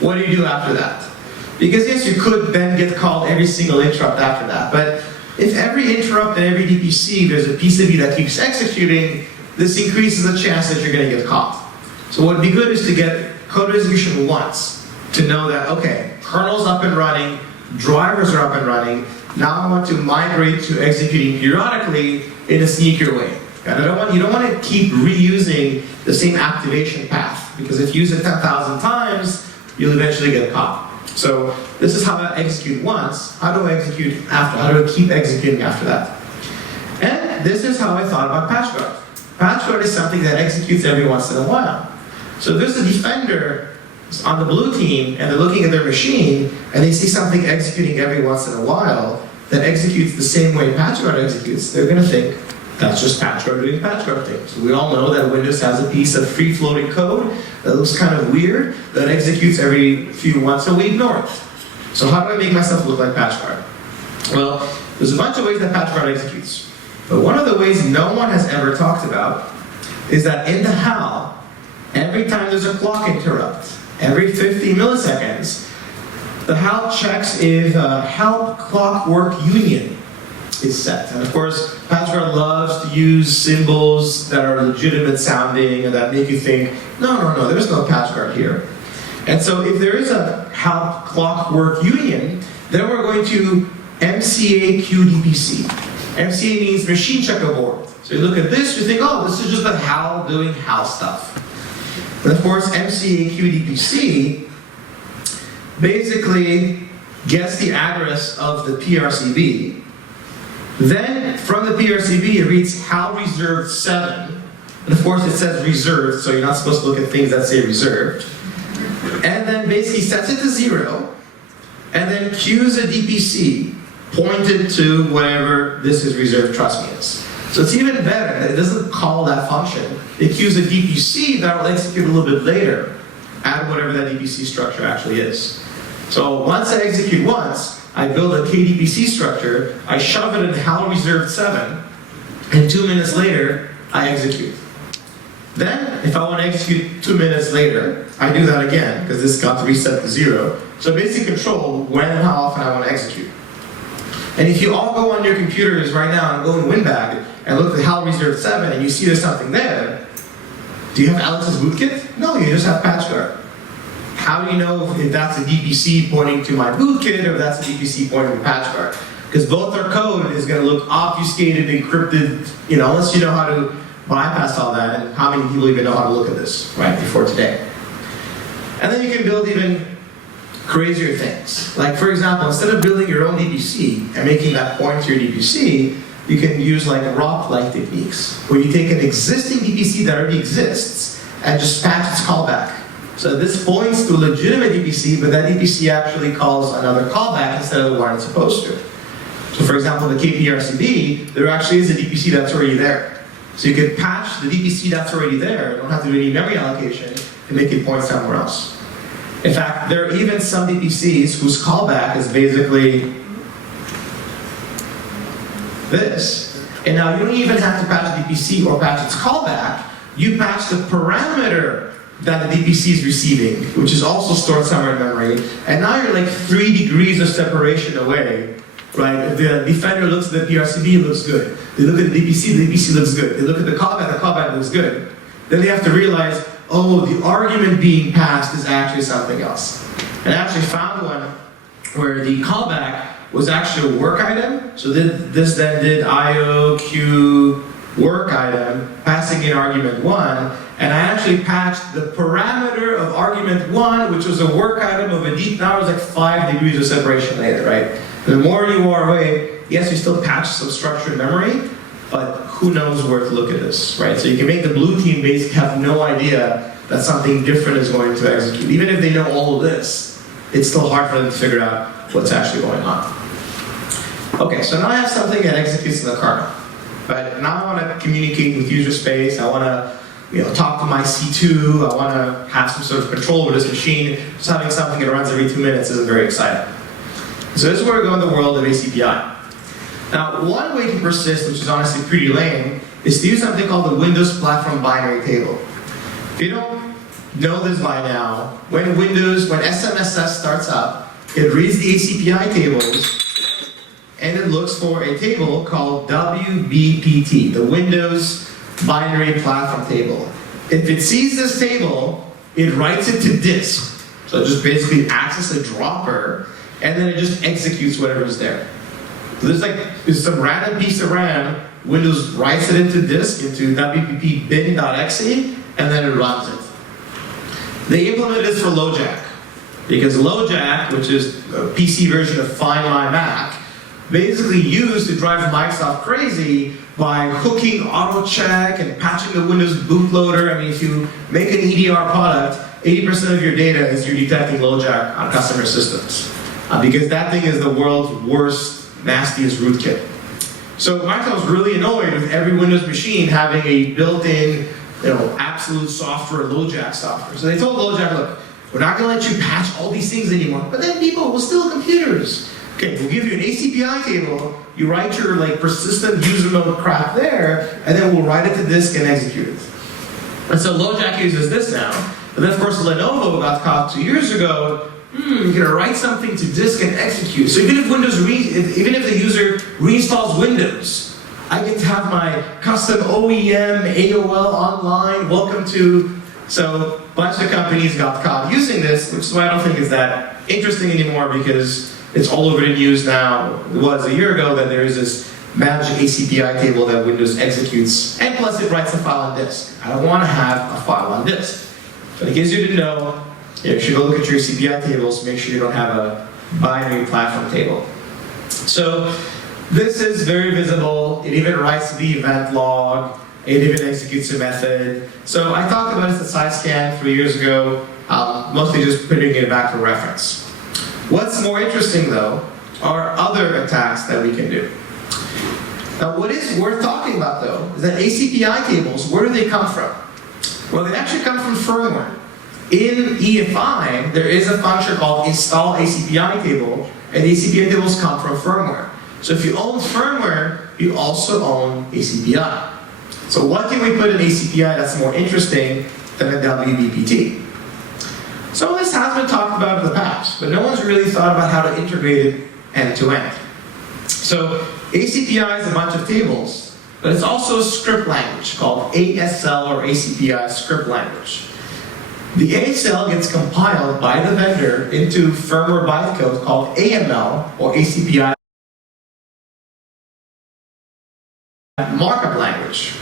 what do you do after that? Because yes, you could then get called every single interrupt after that, but if every interrupt and every DPC, there's a piece of you that keeps executing, this increases the chance that you're going to get caught. So what would be good is to get code execution once, to know that, okay, kernel's up and running, drivers are up and running, now I want to migrate to executing periodically in a sneakier way. And you don't want to keep reusing the same activation path, because if you use it 10,000 times, you'll eventually get caught. So this is how I execute once. How do I execute after? How do I keep executing after that? And this is how I thought about Patchguard. Patchguard is something that executes every once in a while. So if there's a defender on the blue team and they're looking at their machine and they see something executing every once in a while that executes the same way Patchguard executes, they're going to think that's just Patchguard doing Patchguard things. We all know that Windows has a piece of free-floating code that looks kind of weird that executes every few once, so we ignore it. So how do I make myself look like Patchguard? Well, there's a bunch of ways that Patchguard executes. But one of the ways no one has ever talked about is that in the HAL, every time there's a clock interrupt, every 50 milliseconds, the HAL checks if a help clockwork union is set. And of course, Patchguard loves to use symbols that are legitimate sounding and that make you think, no, there's no Patchguard here. And so if there is a help clockwork union, then we're going to MCA QDPC. MCA means machine checker board. So you look at this, you think, oh, this is just the HAL doing HAL stuff. And of course, MCA QDPC basically gets the address of the PRCB. Then, from the PRCB, it reads HAL reserved 7. And of course, it says reserved, so you're not supposed to look at things that say reserved. And then basically sets it to 0, and then queues a DPC pointed to whatever this is reserved trust me is. So it's even better that it doesn't call that function. It queues a DPC that will execute a little bit later at whatever that DPC structure actually is. So once I execute once, I build a KDPC structure, I shove it in HAL reserved 7, and 2 minutes later, I execute. Then, if I want to execute 2 minutes later, I do that again, because this got reset to 0. So I basically control when and how often I want to execute. And if you all go on your computers right now and go in WinBag and look at HAL reserved 7 and you see there's something there, do you have Alex's Bootkit? No, you just have Patchguard. How do you know if that's a DPC pointing to my Bootkit or if that's a DPC pointing to Patchguard? Because both our code is going to look obfuscated, encrypted, unless you know how to bypass all that, and how many people even know how to look at this, right, before today. And then you can build even crazier things. Like, for example, instead of building your own DPC and making that point to your DPC, you can use like ROP-like techniques, where you take an existing DPC that already exists and just patch its callback. So this points to a legitimate DPC, but that DPC actually calls another callback instead of the one it's supposed to. So for example, the KPRCB, there actually is a DPC that's already there. So you can patch the DPC that's already there, you don't have to do any memory allocation, and make it point somewhere else. In fact, there are even some DPCs whose callback is basically this. And now you don't even have to patch the DPC or patch its callback, you patch the parameter that the DPC is receiving, which is also stored somewhere in memory. And now you're like 3 degrees of separation away, right? If the defender looks at the PRCB, it looks good. They look at the DPC looks good. They look at the callback looks good. Then they have to realize, oh, the argument being passed is actually something else. And I actually found one where the callback was actually a work item. So this then did IOQ work item, passing in argument 1, and I actually patched the parameter of argument 1, which was a work item of a deep, now it was like 5 degrees of separation later, right? The more you are away, yes, you still patch some structured memory, but who knows where to look at this, right? So you can make the blue team basically have no idea that something different is going to execute. Even if they know all of this, it's still hard for them to figure out what's actually going on. Okay, so now I have something that executes in the kernel. But now I want to communicate with user space. I want to talk to my C2. I want to have some sort of control over this machine. Just having something that runs every 2 minutes isn't very exciting. So this is where we go in the world of ACPI. Now, one way to persist, which is honestly pretty lame, is to use something called the Windows Platform Binary Table. If you don't know this by now, when SMSS starts up, it reads the ACPI tables, and it looks for a table called WBPT, the Windows Binary Platform Table. If it sees this table, it writes it to disk. So it just basically acts as a dropper, and then it just executes whatever is there. So there's some random piece of RAM, Windows writes it into disk, into wpp bin.exe, and then it runs it. They implemented this for LoJack, because LoJack, which is a PC version of Find My Mac, basically used to drive Microsoft crazy by hooking AutoCheck and patching the Windows bootloader. I mean, if you make an EDR product, 80% of your data is you're detecting LoJack on customer systems. Because that thing is the world's worst, nastiest rootkit. So Microsoft was really annoyed with every Windows machine having a built-in, absolute software, LoJack software. So they told LoJack, look, we're not going to let you patch all these things anymore, but then people will steal computers. Okay, we'll give you an ACPI table, you write your persistent user mode crap there, and then we'll write it to disk and execute it. And so LoJack uses this now. But then of course Lenovo got caught 2 years ago, you're going to write something to disk and execute. So even if even if the user reinstalls Windows, I get to have my custom OEM, AOL online, welcome to. So a bunch of companies got caught using this, which is why I don't think it's that interesting anymore, because it's all over the news now. It was a year ago that there is this magic ACPI table that Windows executes, and plus it writes a file on disk. I don't want to have a file on disk. But it gives you to know, you should go look at your ACPI tables, make sure you don't have a binary platform table. So this is very visible. It even writes the event log. It even executes a method. So I talked about this at SideScan 3 years ago, mostly just putting it back for reference. What's more interesting though are other attacks that we can do. Now what is worth talking about though is that ACPI tables, where do they come from? Well, they actually come from firmware. In UEFI, there is a function called install ACPI table, and the ACPI tables come from firmware. So if you own firmware, you also own ACPI. So what can we put in ACPI that's more interesting than a WBPT? Some of this has been talked about in the past, but no one's really thought about how to integrate it end to end. So ACPI is a bunch of tables, but it's also a script language called ASL or ACPI script language. The ASL gets compiled by the vendor into firmware bytecode called AML or ACPI markup language.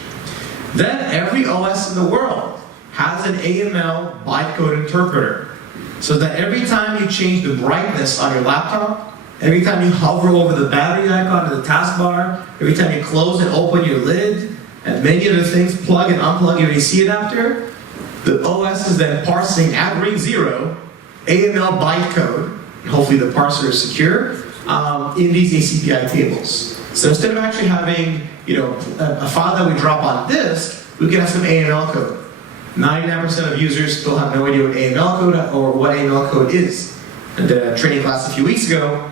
Then every OS in the world has an AML bytecode interpreter, so that every time you change the brightness on your laptop, every time you hover over the battery icon to the taskbar, every time you close and open your lid, and many other things, plug and unplug your AC adapter, the OS is then parsing at ring 0 AML bytecode, and hopefully the parser is secure, in these ACPI tables. So instead of actually having a file that we drop on disk, we can have some AML code. 99% of users still have no idea what AML code or what AML code is. In the training class a few weeks ago,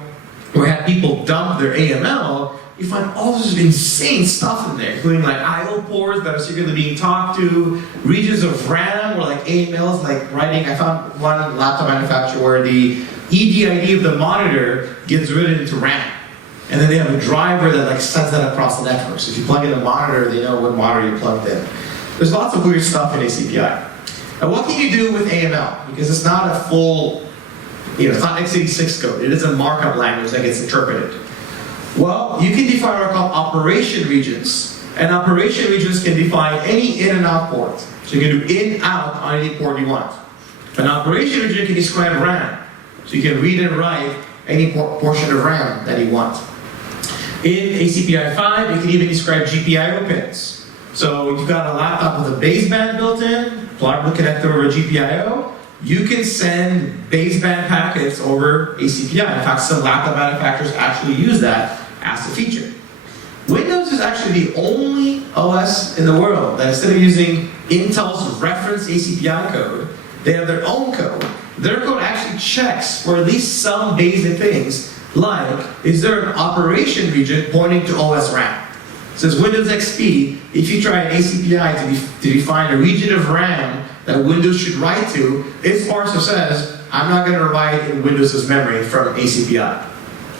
where we had people dump their AML, you find all this insane stuff in there, including I/O ports that are secretly being talked to, regions of RAM where AML is writing. I found one laptop manufacturer where the EDID of the monitor gets written into RAM. And then they have a driver that sends that across the network. So if you plug in a monitor, they know what monitor you plugged in. There's lots of weird stuff in ACPI. Now what can you do with AML? Because it's not a full, it's not x86 code. It is a markup language that gets interpreted. Well, you can define what are called operation regions. And operation regions can define any in and out port. So you can do in, out on any port you want. An operation region can describe RAM. So you can read and write any portion of RAM that you want. In ACPI 5, you can even describe GPIO pins. So you've got a laptop with a baseband built in, plug the connector over GPIO, you can send baseband packets over ACPI. In fact, some laptop manufacturers actually use that as a feature. Windows is actually the only OS in the world that instead of using Intel's reference ACPI code, they have their own code. Their code actually checks for at least some basic things, like, is there an operation region pointing to OS RAM? Since Windows XP, if you try an ACPI to define a region of RAM that Windows should write to, its parser says, I'm not going to write in Windows' memory from ACPI.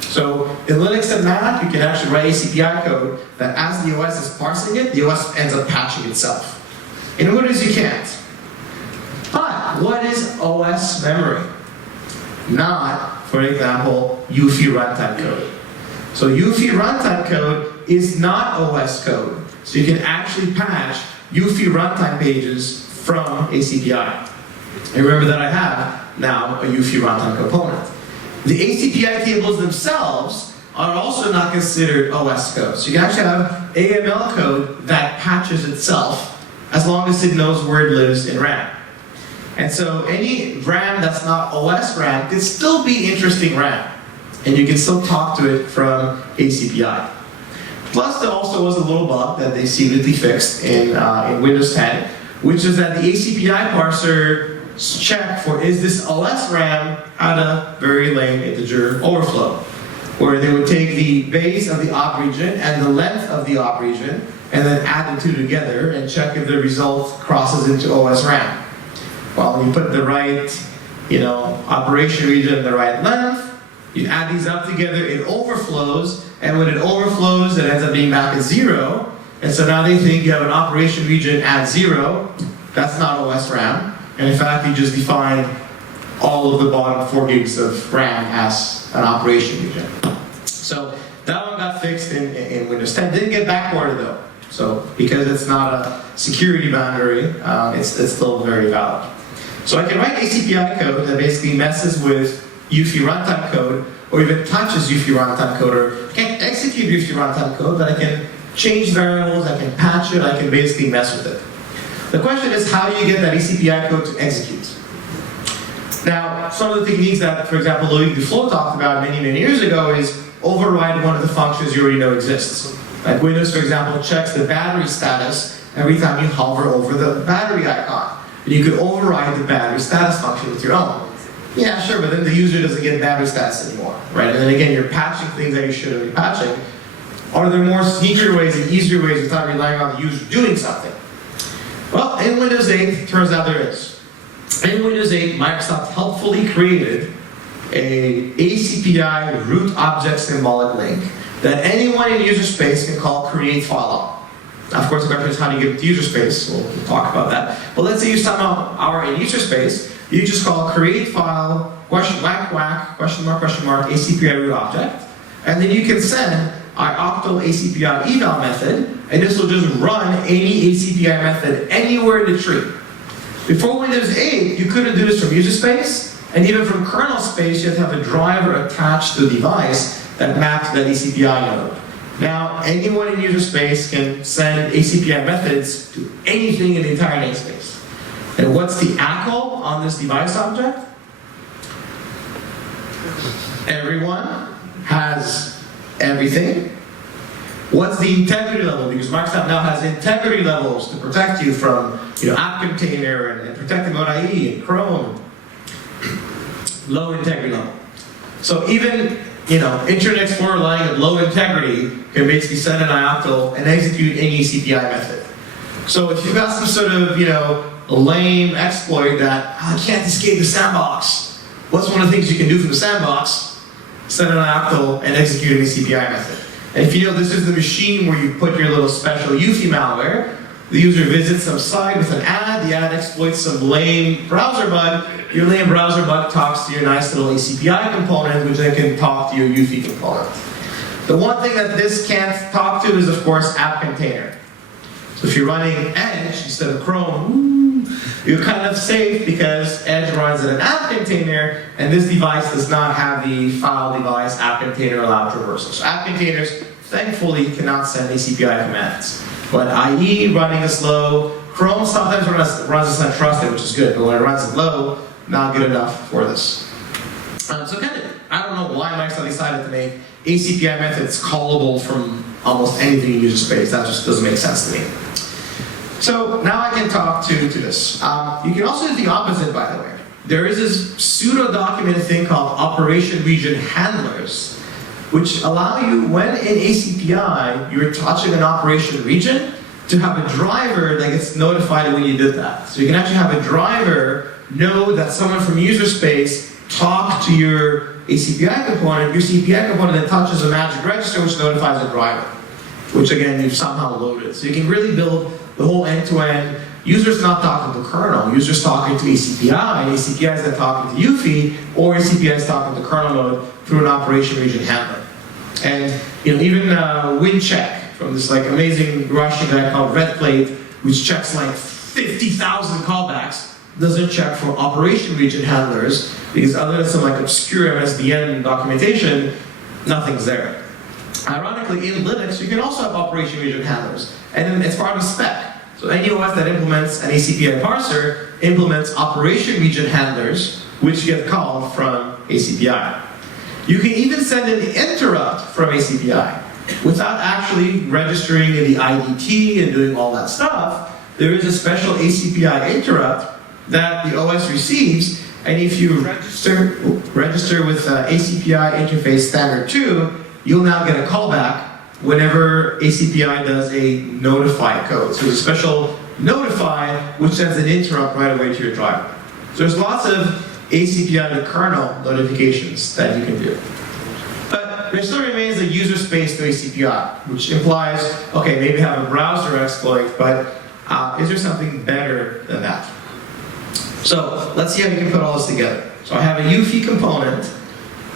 So in Linux and Mac, you can actually write ACPI code that as the OS is parsing it, the OS ends up patching itself. In Windows, you can't. But what is OS memory? Not, for example, UEFI runtime code. So UEFI runtime code is not OS code. So you can actually patch UEFI runtime pages from ACPI. And remember that I have now a UEFI runtime component. The ACPI tables themselves are also not considered OS code. So you can actually have AML code that patches itself as long as it knows where it lives in RAM. And so any RAM that's not OS RAM can still be interesting RAM. And you can still talk to it from ACPI. Plus, there also was a little bug that they secretly fixed in Windows 10, which is that the ACPI parser checked for is this OS RAM had a very lame integer overflow, where they would take the base of the op region and the length of the op region, and then add the two together and check if the result crosses into OS RAM. Well, when you put the right, operation region and the right length, you add these up together, it overflows, and when it overflows, it ends up being back at 0. And so now they think you have an operation region at 0. That's not OS RAM. And in fact, you just defined all of the bottom 4 gigs of RAM as an operation region. So that one got fixed in Windows 10. Didn't get backported though. So because it's not a security boundary, it's still very valid. So I can write ACPI code that basically messes with UEFI runtime code, or even touches UEFI runtime code, or I can't execute UEFI runtime code, but I can change variables, I can patch it, I can basically mess with it. The question is, how do you get that ACPI code to execute? Now, some of the techniques that, for example, Loïc Duflo talked about many years ago is override one of the functions you already know exists. Like Windows, for example, checks the battery status every time you hover over the battery icon. And you could override the battery status function with your own. Yeah, sure, but then the user doesn't get battery status anymore, right? And then again, you're patching things that you shouldn't be patching. Are there more sneakier ways and easier ways without relying on the user doing something? Well, in Windows 8, it turns out there is. In Windows 8, Microsoft helpfully created a ACPI root object symbolic link that anyone in user space can call create file on. Now, of course, the question is how do you get it to user space? We'll talk about that. But let's say you somehow are in user space, you just call create file whack question mark ACPI root object, and then you can send octal ACPI eval method, and this will just run any ACPI method anywhere in the tree. Before Windows 8, you couldn't do this from user space, and even from kernel space, you have to have a driver attached to the device that maps that ACPI node. Now, anyone in user space can send ACPI methods to anything in the entire namespace. And what's the ACL on this device object? Everyone has everything. What's the integrity level? Because Microsoft now has integrity levels to protect you from app container and protecting IE and Chrome. Low integrity level. So even Internet Explorer lying at low integrity can basically send an ioctl and execute any ACPI method. So if you've got some sort of a lame exploit that I can't escape the sandbox, what's one of the things you can do from the sandbox? Send an ioctl and execute an ACPI method. And if this is the machine where you put your little special UEFI malware, the user visits some site with an ad, the ad exploits some lame browser bug, your lame browser bug talks to your nice little ACPI component, which then can talk to your UEFI component. The one thing that this can't talk to is, of course, app container. So if you're running Edge instead of Chrome, you're kind of safe because Edge runs in an app container, and this device does not have the file device app container allowed traversal. So app containers, thankfully, cannot send ACPI commands. But IE running is slow. Chrome sometimes runs as untrusted, which is good, but when it runs low, not good enough for this. So I don't know why Microsoft decided to make ACPI methods callable from almost anything in user space. That just doesn't make sense to me. So now I can talk to this. You can also do the opposite, by the way. There is this pseudo-documented thing called operation region handlers, which allow you, when in ACPI, you're touching an operation region, to have a driver that gets notified when you did that. So you can actually have a driver know that someone from user space talked to your ACPI component. Your CPI component then touches a magic register which notifies a driver, which again, you've somehow loaded. So you can really build the whole end-to-end. Users not talking to kernel, users talking to ACPI, ACPI is then talking to UEFI, or ACPI is talking to kernel mode through an operation region handler. And even WinCheck from this amazing Russian guy called RedPlate, which checks 50,000 callbacks, doesn't check for operation region handlers, because other than some obscure MSDN documentation, nothing's there. Ironically, in Linux, you can also have operation region handlers, and it's part of the spec. So any OS that implements an ACPI parser implements operation region handlers, which get called from ACPI. You can even send an interrupt from ACPI without actually registering in the IDT and doing all that stuff. There is a special ACPI interrupt that the OS receives, and if you register with ACPI interface standard 2, you'll now get a callback whenever ACPI does a notify code. So there's a special notify which sends an interrupt right away to your driver. So there's lots of ACPI to kernel notifications that you can do. But there still remains a user space to ACPI, which implies, okay, maybe have a browser exploit, but is there something better than that? So let's see how you can put all this together. So I have a UEFI component,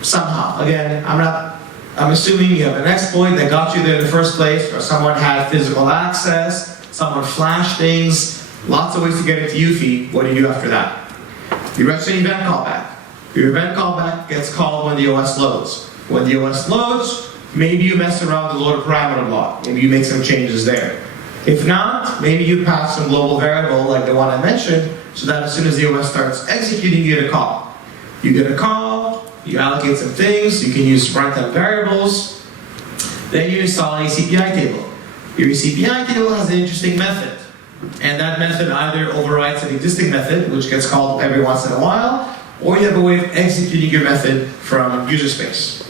somehow. Again, I'm assuming you have an exploit that got you there in the first place, or someone had physical access, someone flashed things, lots of ways to get into UEFI. What do you do after that? You register an event callback. Your event callback gets called when the OS loads. When the OS loads, maybe you mess around with the loader parameter block. Maybe you make some changes there. If not, maybe you pass some global variable like the one I mentioned, so that as soon as the OS starts executing, you get a call. You get a call, you allocate some things, you can use runtime variables, then you install an ACPI table. Your ACPI table has an interesting method, and that method either overrides an existing method, which gets called every once in a while, or you have a way of executing your method from user space.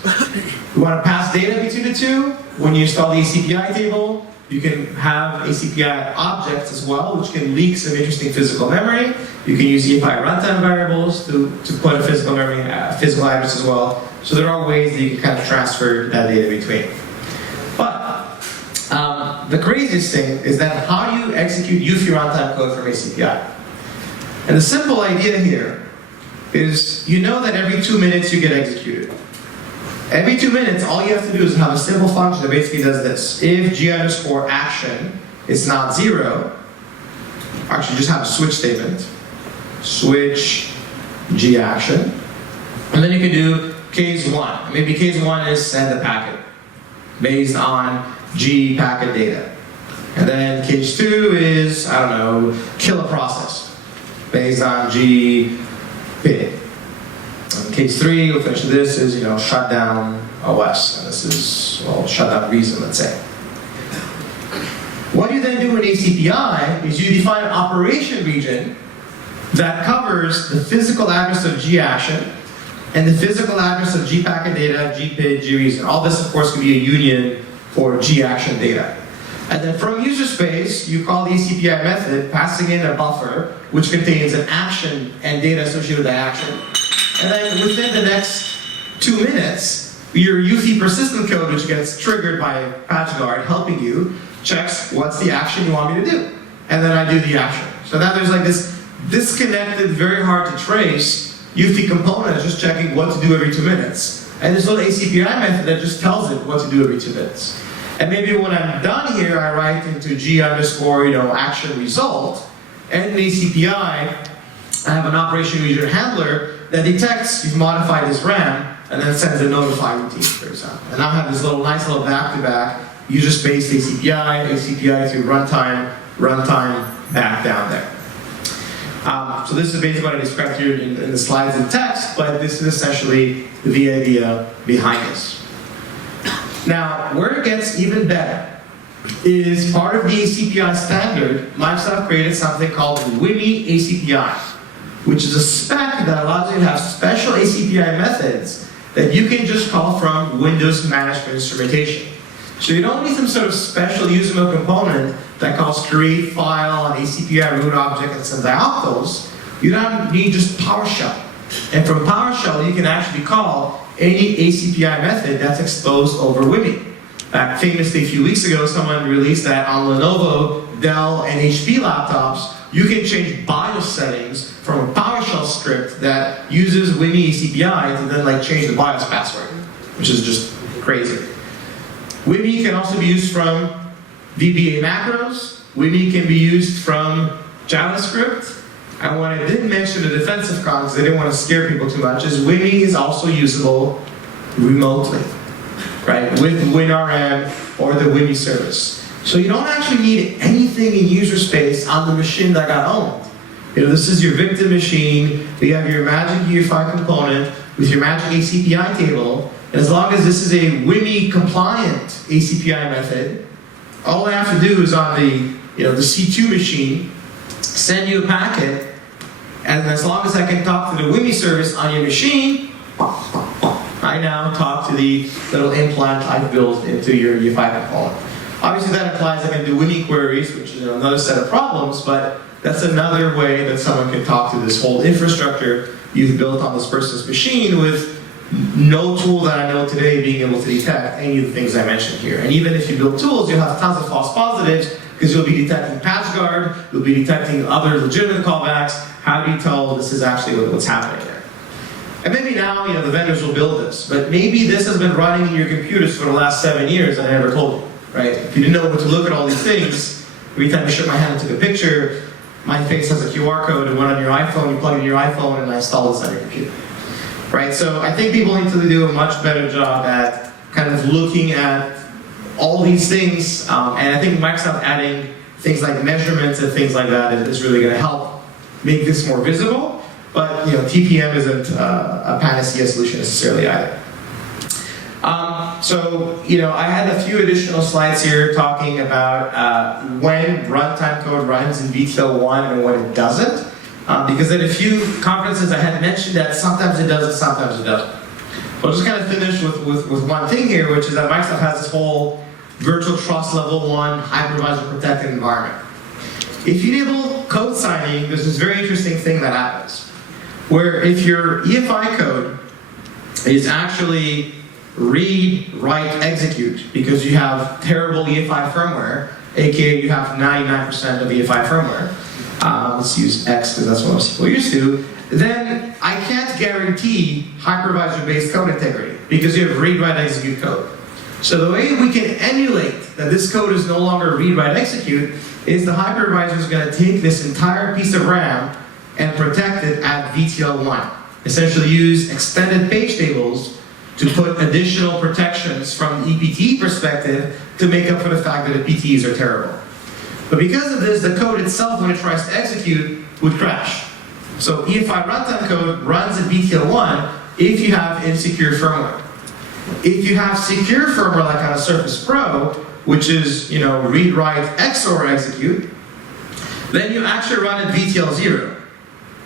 You want to pass data between the two. When you install the ACPI table, you can have ACPI objects as well, which can leak some interesting physical memory. You can use UEFI runtime variables to put a physical memory, physical address as well. So there are ways that you can kind of transfer that data between. But the craziest thing is that how do you execute UEFI runtime code from ACPI? And the simple idea here is you know that every 2 minutes you get executed. Every 2 minutes, all you have to do is have a simple function that basically does this. If g_action is not 0, actually just have a switch statement. Switch g_action. And then you can do case 1. Maybe case 1 is send a packet based on g packet data. And then case 2 is, I don't know, kill a process based on g bit. Case 3, we'll finish with this, is shut down OS. And this is, well, shut down reason, let's say. What you then do in ACPI is you define an operation region that covers the physical address of g_action and the physical address of g_packet data, g_pid, g_reason. All this, of course, can be a union for g_action data. And then from user space, you call the ACPI method, passing in a buffer, which contains an action and data associated with the action. And then within the next 2 minutes, your UEFI persistent code, which gets triggered by Patchguard helping you, checks what's the action you want me to do. And then I do the action. So now there's this disconnected, very hard to trace UEFI component just checking what to do every 2 minutes. And this little ACPI method that just tells it what to do every 2 minutes. And maybe when I'm done here, I write into g_action result, and in ACPI, I have an operation region handler that detects you've modified this RAM, and then sends a notify routine, for example. And now I have this nice little back-to-back user space ACPI, ACPI to runtime back down there. So this is basically what I described here in the slides and text, but this is essentially the idea behind this. Now, where it gets even better is part of the ACPI standard, Microsoft created something called WIMI ACPI, which is a spec that allows you to have special ACPI methods that you can just call from Windows management instrumentation. So you don't need some sort of special user mode component that calls create file on ACPI root object and sends dioctals. You don't need just PowerShell. And from PowerShell, you can actually call any ACPI method that's exposed over WIMI. Famously, a few weeks ago, someone released that on Lenovo, Dell, and HP laptops, you can change BIOS settings from a PowerShell script that uses WIMI ACPI to then change the BIOS password, which is just crazy. UEFI can also be used from VBA macros. UEFI can be used from JavaScript. And what I didn't mention the defensive con, because I didn't want to scare people too much, is UEFI is also usable remotely, right? With WinRM or the UEFI service. So you don't actually need anything in user space on the machine that got owned. This is your victim machine. You have your magic UEFI component with your magic ACPI table. And as long as this is a UEFI compliant ACPI method, all I have to do is on the the C2 machine, send you a packet, and as long as I can talk to the UEFI service on your machine, I now talk to the little implant I've built into your UEFI component. Obviously that implies I can do UEFI queries, which is another set of problems, but that's another way that someone can talk to this whole infrastructure you've built on this person's machine with no tool that I know today being able to detect any of the things I mentioned here. And even if you build tools, you'll have tons of false positives because you'll be detecting Patchguard, you'll be detecting other legitimate callbacks. How do you tell this is actually what's happening there? And maybe now the vendors will build this, but maybe this has been running in your computers for the last 7 years and I never told you, right? If you didn't know what to look at all these things, every time I shook my hand and took a picture, my face has a QR code and went on your iPhone, you plug in your iPhone and I install this on your computer. Right, so I think people need to do a much better job at kind of looking at all these things, and I think Microsoft adding things like measurements and things like that is really going to help make this more visible. But TPM isn't a panacea solution necessarily either. So I had a few additional slides here talking about when runtime code runs in VTL1 and when it doesn't. Because at a few conferences I had mentioned that sometimes it does and sometimes it doesn't. I'll just kind of finish with one thing here, which is that Microsoft has this whole virtual trust level 1 hypervisor protected environment. If you enable code signing, there's this very interesting thing that happens, where if your EFI code is actually read, write, execute, because you have terrible EFI firmware, aka you have 99% of EFI firmware, let's use X because that's what most people are used to, then I can't guarantee hypervisor-based code integrity because you have read, write, execute code. So the way we can emulate that this code is no longer read, write, execute is the hypervisor is going to take this entire piece of RAM and protect it at VTL1. Essentially use extended page tables to put additional protections from the EPT perspective to make up for the fact that the PTs are terrible. But because of this, the code itself, when it tries to execute, would crash. So EFI runtime code runs at VTL1 if you have insecure firmware. If you have secure firmware like on a Surface Pro, which is read, write, XOR execute, then you actually run at VTL0.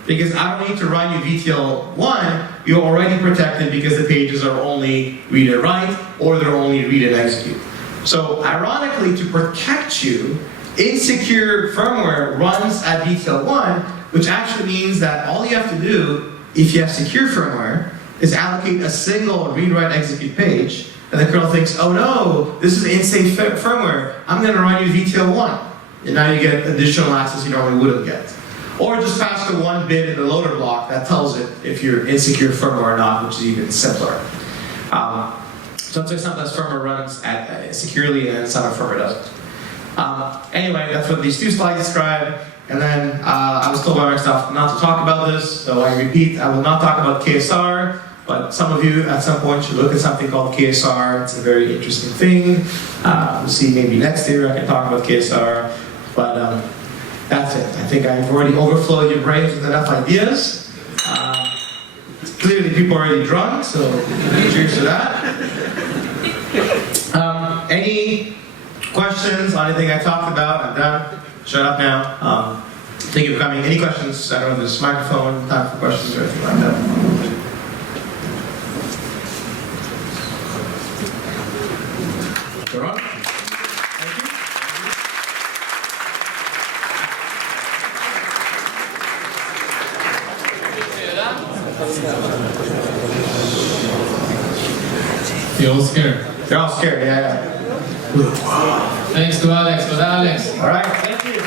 Because I don't need to run you VTL1, you're already protected because the pages are only read and write, or they're only read and execute. So ironically, to protect you, insecure firmware runs at VTL1, which actually means that all you have to do, if you have secure firmware, is allocate a single read, write, execute page, and the kernel thinks, oh no, this is unsafe firmware, I'm going to run you VTL1. And now you get additional access you normally wouldn't get. Or just pass the 1 bit in the loader block that tells it if you're insecure firmware or not, which is even simpler. So sometimes firmware runs securely and some firmware doesn't. Anyway, that's what these 2 slides describe. And then I was told by Microsoft not to talk about this, so I repeat, I will not talk about KSR, but some of you at some point should look at something called KSR. It's a very interesting thing. We'll see maybe next year I can talk about KSR. But that's it. I think I've already overflowed your brains with enough ideas. Clearly people are already drunk, so cheers to that. Any questions on anything I talked about? I'm done. Shut up now. Thank you for coming. Any questions? I don't know if there's a microphone, time for questions or anything like that. Go on. You're all scared. They're all scared, yeah. Thanks to Alex. All right, thank you.